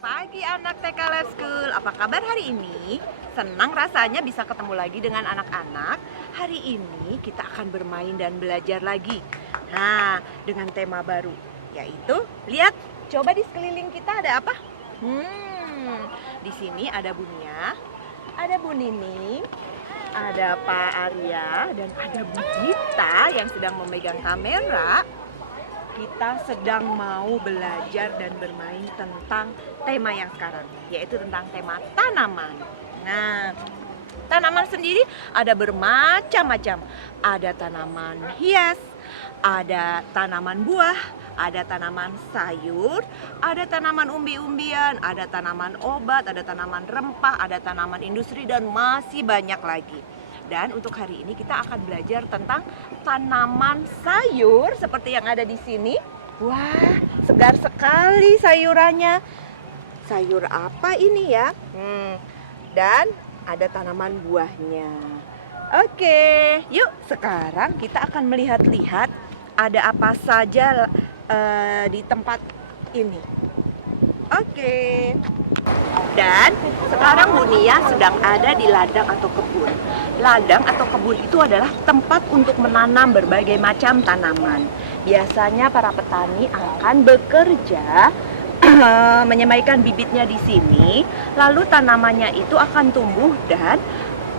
Pagi anak TK Lab School, apa kabar hari ini? Senang rasanya bisa ketemu lagi dengan anak-anak. Hari ini kita akan bermain dan belajar lagi. Nah, dengan tema baru, yaitu lihat, coba di sekeliling kita ada apa? Di sini ada Bunia, ada Bu Nining, ada Pak Arya, dan ada Bu Gita yang sedang memegang kamera. Kita sedang mau belajar dan bermain tentang tema yang sekarang, yaitu tentang tema tanaman. Nah, tanaman sendiri ada bermacam-macam. Ada tanaman hias, ada tanaman buah, ada tanaman sayur, ada tanaman umbi-umbian, ada tanaman obat, ada tanaman rempah, ada tanaman industri, dan masih banyak lagi. Dan untuk hari ini kita akan belajar tentang tanaman sayur seperti yang ada di sini. Wah, segar sekali sayurannya. Sayur apa ini ya? Dan ada tanaman buahnya. Oke, yuk sekarang kita akan melihat-lihat ada apa saja di tempat ini. Oke. Dan sekarang Bunia sedang ada di ladang atau kebun. Ladang atau kebun itu adalah tempat untuk menanam berbagai macam tanaman. Biasanya para petani akan bekerja menyemaikan bibitnya di sini, lalu tanamannya itu akan tumbuh dan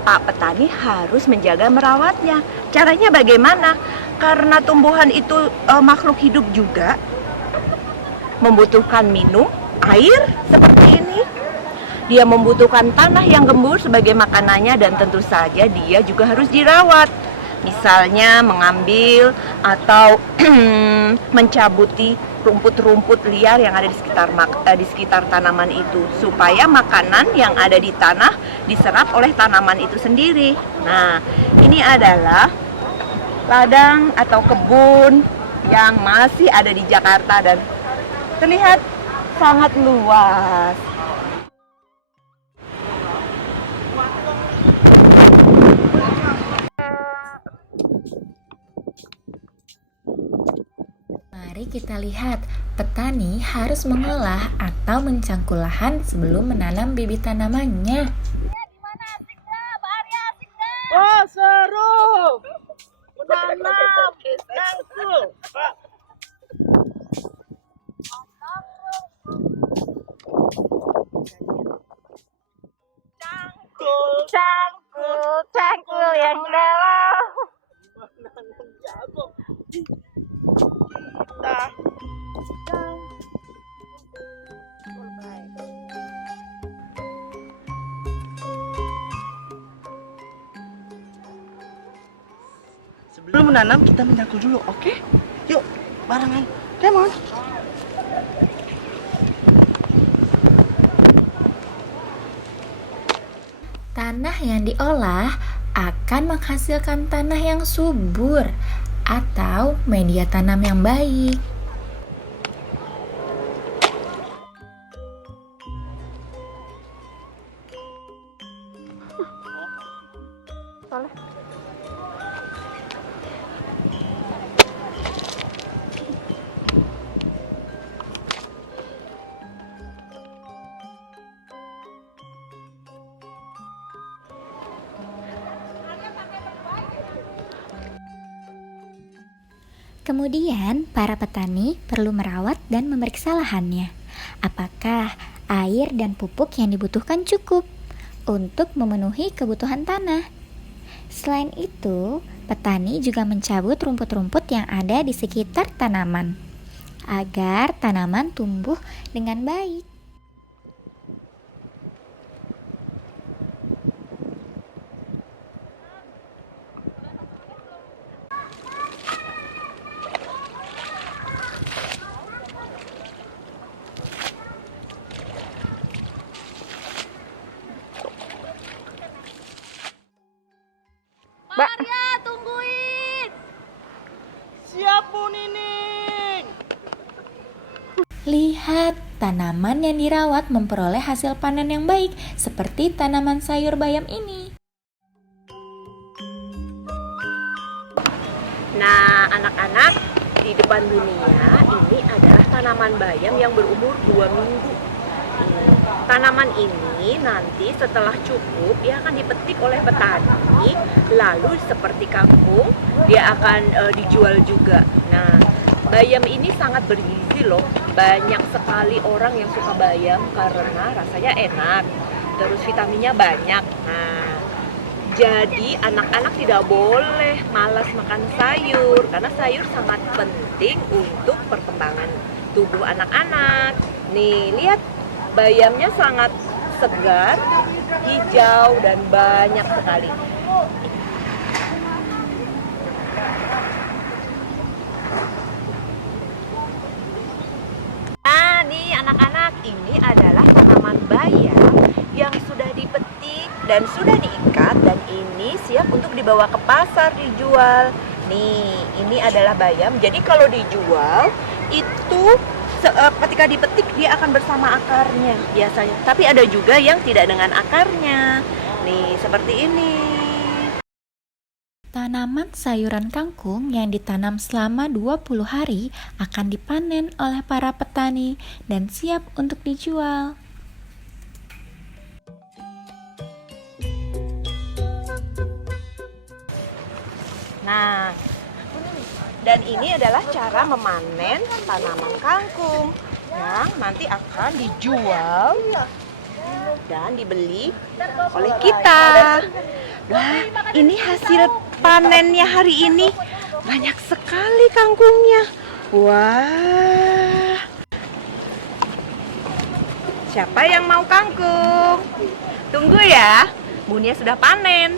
Pak petani harus menjaga merawatnya. Caranya bagaimana? Karena tumbuhan itu makhluk hidup juga, membutuhkan minum air seperti ini. Dia membutuhkan tanah yang gembur sebagai makanannya, dan tentu saja dia juga harus dirawat. Misalnya mengambil atau mencabuti rumput-rumput liar yang ada di sekitar tanaman itu, supaya makanan yang ada di tanah diserap oleh tanaman itu sendiri. Nah, ini adalah ladang atau kebun yang masih ada di Jakarta dan terlihat sangat luas. Mari kita lihat, petani harus mengolah atau mencangkul lahan sebelum menanam bibit tanamannya. Gimana asiknya, Mbak Arya asiknya? Oh seru, menanam, cangkul, Pak. Cangkul yang dalam. Menanam jago. Kita sebelum menanam kita menyangkul dulu, oke? Yuk, barengan. Come on. Tanah yang diolah akan menghasilkan tanah yang subur atau media tanam yang baik. Kemudian, para petani perlu merawat dan memeriksa lahannya. Apakah air dan pupuk yang dibutuhkan cukup untuk memenuhi kebutuhan tanah? Selain itu, petani juga mencabut rumput-rumput yang ada di sekitar tanaman agar tanaman tumbuh dengan baik. Mbak Arya, tungguin. siap Bu Nining. Lihat, tanaman yang dirawat memperoleh hasil panen yang baik, seperti tanaman sayur bayam ini. Nah, anak-anak, di depan Bunia ini adalah tanaman bayam yang berumur 2 minggu. Tanaman ini nanti setelah cukup dia akan dipetik oleh petani, lalu seperti kangkung dia akan dijual juga. Nah, bayam ini sangat bergizi loh. Banyak sekali orang yang suka bayam karena rasanya enak, terus vitaminnya banyak. Nah, jadi anak-anak tidak boleh malas makan sayur karena sayur sangat penting untuk perkembangan tubuh anak-anak. Nih, lihat bayamnya sangat segar, hijau, dan banyak sekali. Nah, nih anak-anak, ini adalah tanaman bayam yang sudah dipetik dan sudah diikat, dan ini siap untuk dibawa ke pasar dijual. Nih, ini adalah bayam. Jadi kalau dijual itu ketika dipetik dia akan bersama akarnya biasanya. Tapi ada juga yang tidak dengan akarnya. Nih, seperti ini. Tanaman sayuran kangkung yang ditanam selama 20 hari akan dipanen oleh para petani dan siap untuk dijual. Nah, dan ini adalah cara memanen tanaman kangkung yang nanti akan dijual dan dibeli oleh kita. Wah, ini hasil panennya hari ini. Banyak sekali kangkungnya. Wah. Siapa yang mau kangkung? Tunggu ya, Bunia sudah panen.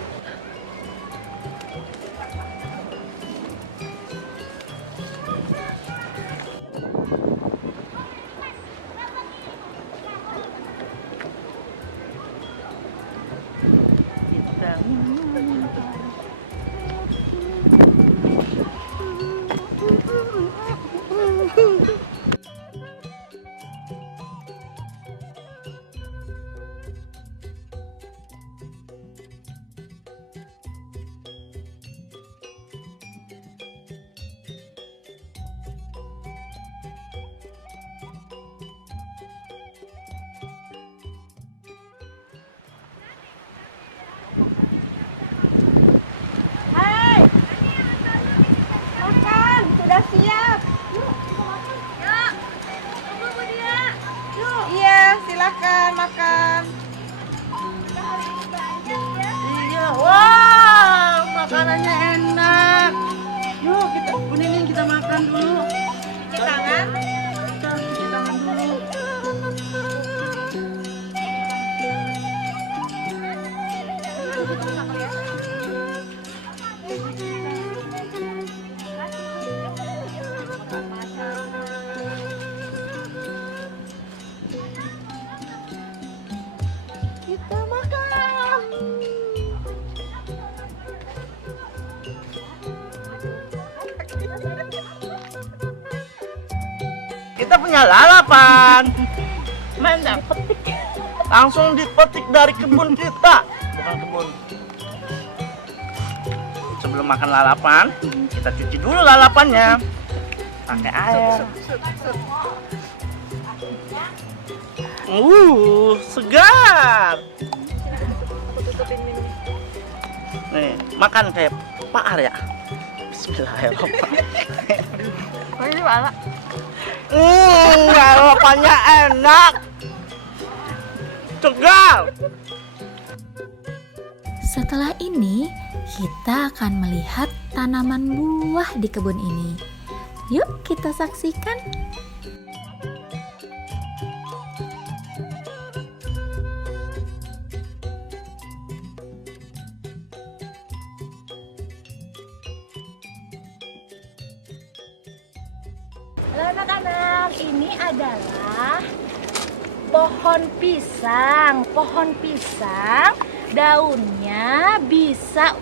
Hai, makan sudah siap. Yuk, tunggu Bu Dia. Yuk. Iya, silakan makan. Kita hari ini banyak ya. Iya, wah, makanannya enak. Yuk, kita kuning kita makan dulu. Cuci tangan. Kita cuci tangan dulu. Kita makan. Kita punya lalapan. Mantap. Langsung dipetik dari kebun kita. Bukan kebun. Sebelum makan lalapan, kita cuci dulu lalapannya. Pakai air. Segar. Aku tutupin minum. Nih, makan kayak Pak Arya. Bismillahirrahmanirrahim. Oh, ini mana? Lalapannya enak. Segar. Setelah ini, kita akan melihat tanaman buah di kebun ini. Yuk kita saksikan. Halo anak-anak, ini adalah pohon pisang. Pohon pisang, daunnya bisa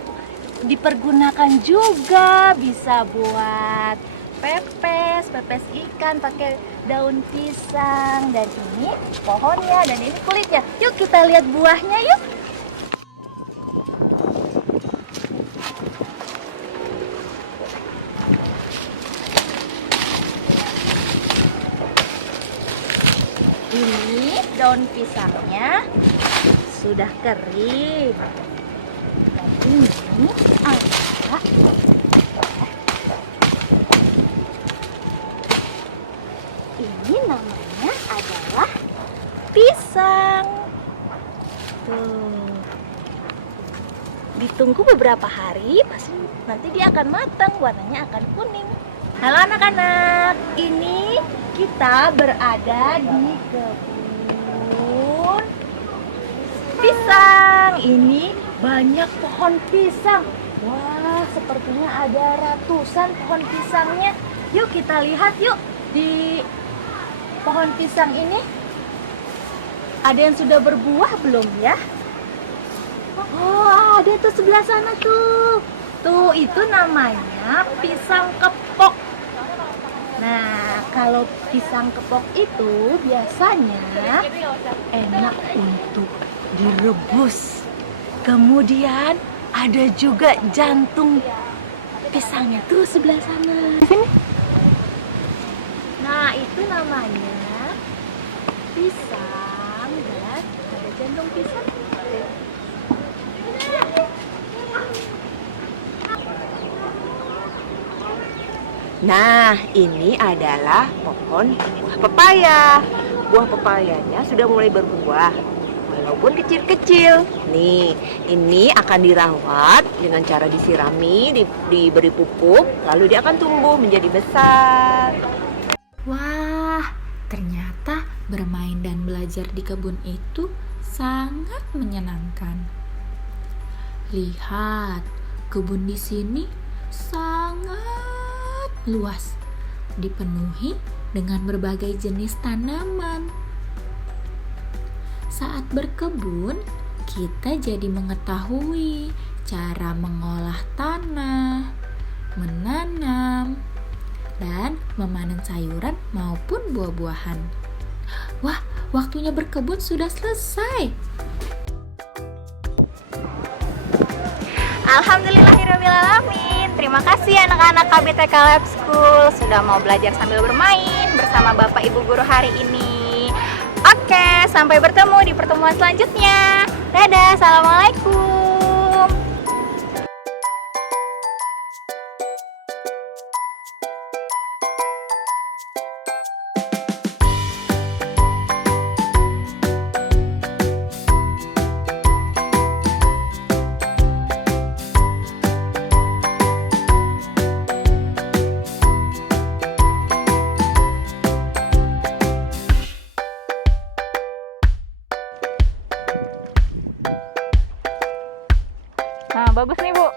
dipergunakan juga, bisa buat pepes ikan pakai daun pisang. Dan ini pohonnya dan ini kulitnya. Yuk kita lihat buahnya yuk. Ini daun pisangnya sudah kering. Dan ini adalah namanya adalah pisang. Tuh. Ditunggu beberapa hari, pasti nanti dia akan matang, warnanya akan kuning. Halo anak-anak, ini kita berada di kebun pisang. Ini banyak pohon pisang. Wah, sepertinya ada ratusan pohon pisangnya. Yuk kita lihat yuk di pohon pisang ini. Ada yang sudah berbuah belum ya? Oh, ada tuh sebelah sana tuh. Tuh, itu namanya pisang kepok. Nah, kalau pisang kepok itu biasanya enak untuk direbus. Kemudian ada juga jantung pisangnya tuh sebelah sana. Nah, itu namanya pisang dan ada jantung pisang. Nah, ini adalah pohon buah pepaya. Buah pepayanya sudah mulai berbuah, walaupun kecil-kecil. Nih, ini akan dirawat dengan cara disirami, diberi pupuk, lalu dia akan tumbuh menjadi besar. Wah, ternyata bermain dan belajar di kebun itu sangat menyenangkan. Lihat, kebun di sini sangat luas, dipenuhi dengan berbagai jenis tanaman. Saat berkebun, kita jadi mengetahui cara mengolah tanah, menanam, dan memanen sayuran maupun buah-buahan. Wah, waktunya berkebun sudah selesai. Alhamdulillahirrahmanirrahim. Terima kasih anak-anak KBTK Lab School sudah mau belajar sambil bermain bersama Bapak Ibu Guru hari ini. Oke, sampai bertemu di pertemuan selanjutnya. Dadah, assalamualaikum. Nah, bagus nih Bu.